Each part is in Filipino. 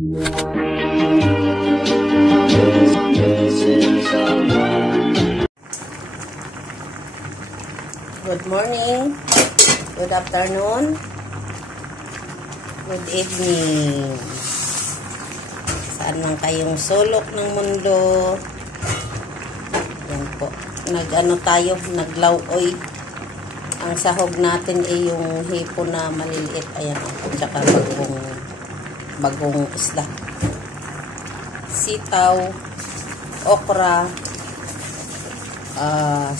Good morning, good afternoon, good evening. Saan man kayong sulok ng mundo. Yan po. Tayo, naglauoy. Ang sahog natin ay yung hipo na maliliit. Ayan, at saka bagong isda. Sitaw, okra,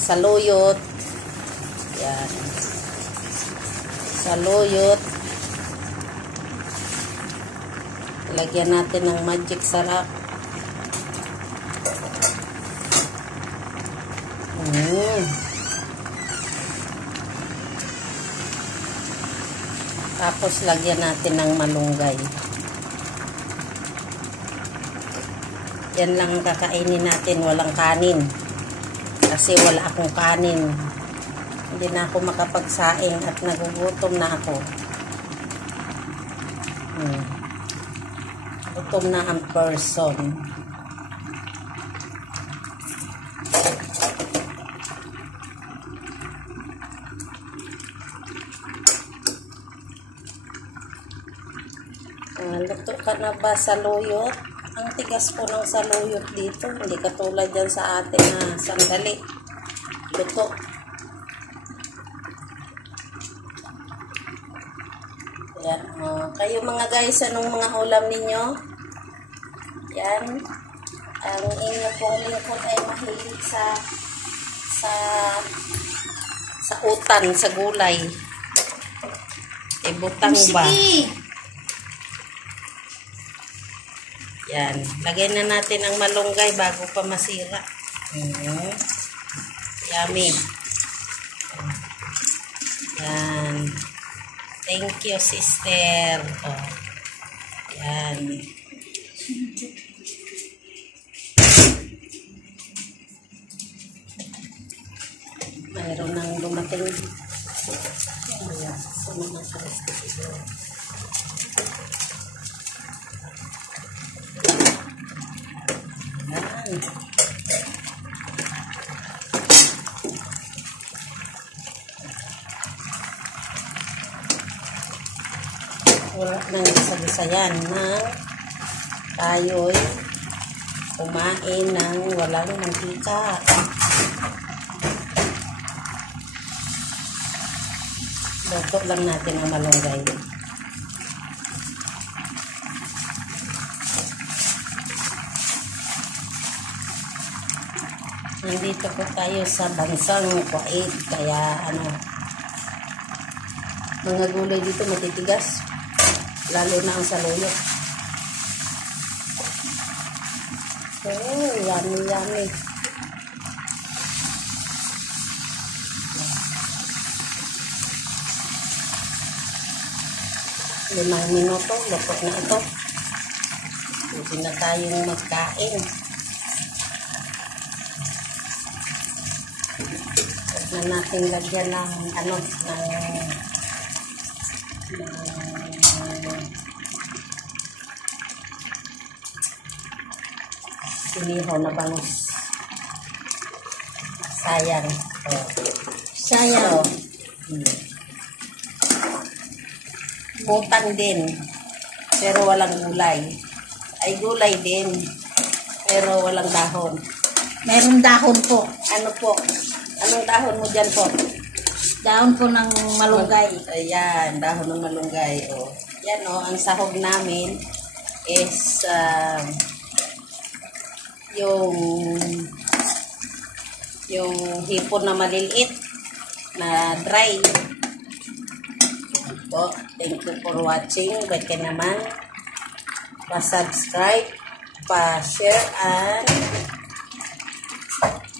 saluyot. Yan. Saluyot. Lagyan natin ng magic sarap. Tapos lagyan natin ng malunggay. Yan lang ang kakainin natin, walang kanin. Kasi wala akong kanin. Hindi na ako makapagsaing at nagugutom na ako. Gutom na ang person. Luto ka na ba saluyot? Ang tigas po ng saluyot dito. Hindi katulad yan sa atin na sandali. Luto. Yan. Kayo mga guys, anong mga ulam ninyo? Yan. Ang inyo pong lingkod ay mahilig sa utan, sa gulay. Butang ba? Yan. Lagay na natin ang malunggay bago pa masira. Yummy. Yan. Thank you, sister. Yan. Mayroon nang dumating. Ayan. Sumunod sa rest. Wala nang isa-isayan na tayo'y kumain ng walang mantika. Luto lang natin ang malunggay. Nandito po tayo sa bansang Kuwait, kaya mga gulay dito matitigas, lalo na ang saluyot. Yummy, yummy. Limang minuto, luto na ito. Pwede na tayong magkain. Na natin lagyan ng sinihaw na bangus. Sayang. Sayang. Butang din, pero walang gulay. Ay, gulay din, pero walang dahon. Meron dahon po. Ano po? Anong dahon mo dyan po? Dahon po ng malunggay. Ayan, dahon ng malunggay. Yan ang sahog namin is yung hipon na maliliit na dry. Po, thank you for watching. Baka naman pa-subscribe, pa-share, and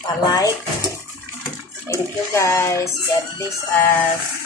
pa-like. Thank you guys. God bless us.